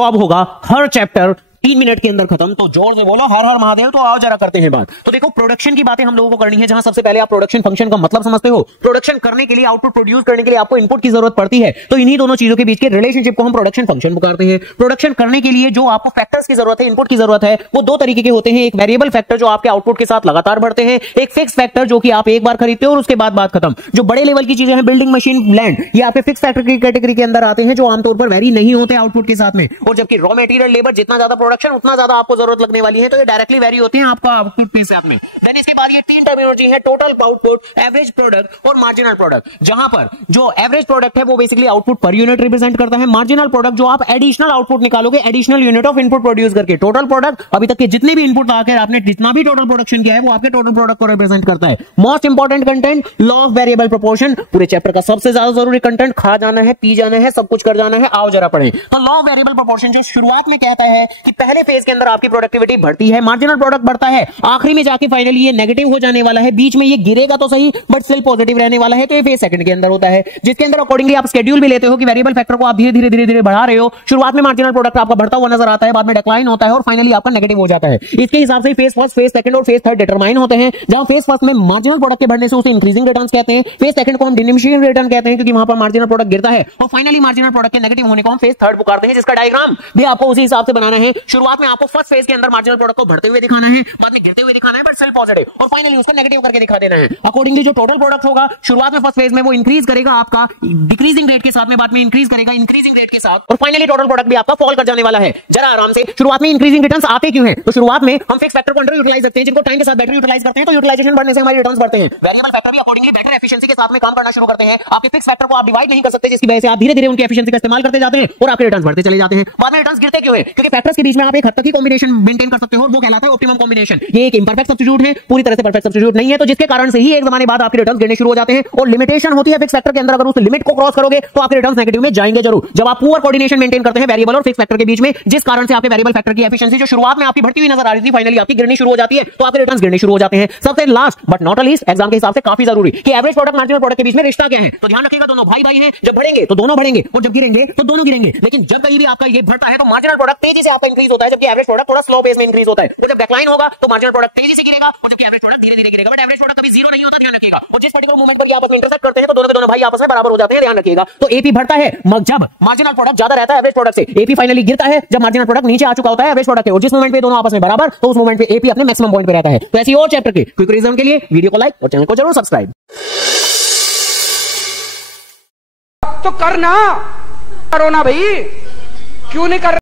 तो अब होगा हर चैप्टर 3 मिनट के अंदर खत्म। तो जोर से बोलो हर हर महादेव। तो आओ जरा करते हैं बात। तो देखो प्रोडक्शन की बातें हम लोगों को करनी है, जहां सबसे पहले आप प्रोडक्शन फंक्शन का मतलब समझते हो। प्रोडक्शन करने के लिए, आउटपुट प्रोड्यूस करने के लिए आपको इनपुट की जरूरत पड़ती है। तो इन्हीं दोनों चीजों के बीच के रिलेशनशिप को हम प्रोडक्शन फंक्शन पुकारते हैं। प्रोडक्शन करने के लिए जो आपको फैक्टर्स की जरूरत है, इनपुट की जरूरत है, वो दो तरीके के होते हैं। एक वेरिएबल फैक्टर जो आपके आउटपुट के साथ लगातार बढ़ते हैं, एक फिक्स फैक्टर जो कि आप एक बार खरीदते हो और उसके बाद बात खत्म। जो बड़े लेवल की चीजें हैं, बिल्डिंग मशीन, लैंड, ये आपके फिक्स फैक्टर की कैटेगरी के अंदर आते हैं, जो आमतौर पर वेरी नहीं होते आउटपुट के साथ में। और जबकि रॉ मटेरियल, लेबर, जितना ज्यादा प्रोडक्शन उतना ज्यादा आपको जरूरत लगने वाली है, तो ये डायरेक्टली वेरी होती है आपका आउटपुट के साथ में। देन इसके बाद ये 3 टर्मिनोलॉजी है, टोटल आउटपुट, एवरेज प्रोडक्ट और मार्जिनल प्रोडक्ट। जहां पर जो एवरेज प्रोडक्ट है वो basically output per unit represent करता है। मार्जिनल प्रोडक्ट जो आप एडिशनल आउटपुट निकालोगे, additional unit of input produce करके। टोटल प्रोडक्ट अभी तक के जितने भी इनपुट आकर आपने जितना भी टोटल प्रोडक्शन किया है, वो आपके टोटल प्रोडक्ट को रिप्रेजेंट करता है। Most important content, law of variable proportion, पूरे चैप्टर का सबसे ज्यादा जरूरी कंटेंट। खा जाना है, पी जाना है, सब कुछ कर जाना है। आओ जरा पढ़ें। तो लॉ ऑफ वेरिएबल प्रोपोर्शन जो शुरुआत में कहता है कि पहले फेज के अंदर आपकी प्रोडक्टिविटी बढ़ती है, मार्जिनल प्रोडक्ट बढ़ता है, आखिरी में जाके फाइनली ये नेगेटिव हो जाने वाला है। बीच में ये गिरेगा तो सही, बट स्टिल पॉजिटिव रहने वाला है। तो ये फेज सेकंड के अंदर होता है, जिसके अंदर अकॉर्डिंगली आप शेड्यूल भी लेते हो कि वेरिएबल फैक्टर को आप धीरे धीरे धीरे धीरे बढ़ा रहे हो। शुरुआत में मार्जिनल प्रोडक्ट आपका बढ़ता हुआ नजर आता है, बाद में डिक्लाइन होता है और फाइनली आपका नेगेटिव हो जाता है। इसके हिसाब से फेज फर्स्ट, फेज सेकंड और फेज थर्ड डिटरमाइन होते हैं। जहां फेज फर्स्ट में मार्जिनल प्रोडक्ट के बढ़ने से उसे इंक्रीजिंग रिटर्न्स कहते हैं। फेज सेकंड को हम डिमिनिशिंग रिटर्न कहते हैं, क्योंकि वहां पर मार्जिनल प्रोडक्ट गिरता है। और फाइनली मार्जिनल प्रोडक्ट के नेगेटिव होने को हम फेज थर्ड पुकारते हैं, जिसका डायग्राम भी आपको उसी हिसाब से बनाना है। शुरुआत में आपको फर्स्ट फेज के अंदर मार्जिनल प्रोडक्ट को बढ़ते हुए दिखाना है, बाद में गिरते हुए दिखाना है, बट स्टिल पॉजिटिव, और फाइनली उसका नेगेटिव करके दिखा देना है। अकॉर्डिंगली जो टोटल प्रोडक्ट होगा शुरुआत में फर्स्ट फेज में वो इंक्रीज करेगा आपका डिक्रीजिंग रेट के साथ में, बाद में इंक्रीज करेगा इंक्रीजिंग रेट के साथ, और फाइनली टोटल प्रोडक्ट भी आपका फॉल कर जाने वाला है। जरा आराम से, शुरुआत में इंक्रीजिंग रिटर्न्स आते क्यों हैं? तो शुरुआत में हम फिक्स फैक्टर को अंडर यूटिलाइज करते हैं, जिनको टाइम के साथ बेटर यूटिलाइज करते हैं, तो यूटिलाइजेशन बढ़ने से हमारे रिटर्न्स बढ़ते हैं। वेरिएबल फैक्टर भी अकॉर्डिंगली बेटर एफिशिएंसी के साथ में काम करना शुरू करते हैं। आपके फिक्स फैक्टर को आप डिवाइड नहीं कर सकते, जिसकी वजह से आप धीरे धीरे उनकी एफिशिएंसी का इस्तेमाल करते जाते हैं और आपके रिटर्न्स बढ़ते चले जाते हैं। बाद में रिटर्न्स गिरते क्यों हैं? क्योंकि फैक्टर्स के बीच में आप एक हद तक ही कॉम्बिनेशन मेंटेन कर सकते हो, वो कहलाता है ऑप्टिमम कॉम्बिनेशन। ये एक इंपरफेक्ट सब्स्टिट्यूट है, पूरी तरह से परफेक्ट सब्स्टिट्यूट नहीं है, तो जिसके कारण से ही एक जमाने बाद आपके रिटर्न्स गिरने शुरू हो जाते हैं। और लिमिटेशन होती है फिक्स फैक्टर के अंदर, अगर उस लिमिट को क्रॉस करोगे तो आपके रिटर्न्स नेगेटिव में जाएंगे जरूर। जब आप पुअर कोऑर्डिनेशन मेंटेन करते हैं वेरिएबल और फिक्स फैक्टर के बीच में, जिस कारण से आपके वेरिएबल फैक्टर की एफिशिएंसी जो शुरुआत में आपकी बढ़ती हुई नजर आ रही थी, फाइनली आपकी गिरनी शुरू हो जाती है, तो आपके रिटर्न्स गिरने शुरू हो जाते हैं। सबसे last but not least, exam के हिसाब से काफी जरूरी कि एवरेज प्रोडक्ट मार्जिनल प्रोडक्ट के बीच में रिश्ता क्या है। तो ध्यान रखिएगा, दोनों भाई भाई हैं, जब बढ़ेंगे तो दोनों बढ़ेंगे और जब गिरेंगे तो दोनों गिरेंगे। लेकिन जब कहीं भी आपका ये बढ़ता है तो मार्जिनल प्रोडक्ट तेजी से आपका इंक्रीज होता है, जबकि एवरेज प्रोडक्ट थोड़ा स्लो पेस में इंक्रीज होता है। और जब डिक्लाइन होगा तो मार्जिनल प्रोडक्ट तेजी से गिरेगा और जबकि एवरेज प्रोडक्ट धीरे धीरे गिरेगा। बट एवरेज प्रोडक्ट कभी जीरो नहीं होता, ध्यान रखिएगा। और जिस पर्टिकुलर मोमेंट पर ये आपस में इंटरसेक्ट करते हैं तो दोनों के दोनों भाई आपस में बराबर हो जाते हैं, ध्यान रखिएगा। तो एपी बढ़ता है जब मार्जिनल प्रोडक्ट ज्यादा रहता है एवरेज प्रोडक्ट से, एपी फाइनली गिरता है जब मार्जिनल प्रोडक्ट नीचे आ चुका होता है एवरेज प्रोडक्ट के। और जिस मोमेंट पे दोनों आपस में बराबर, तो उस मोमेंट पे एपी अपने मैक्सिमम पॉइंट पे रहता है। तो ऐसी और चैप्टर के क्विक रिवीजन के लिए वीडियो को लाइक और चैनल को जरूर सब्सक्राइब तो करना, करो ना भाई, क्यों नहीं कर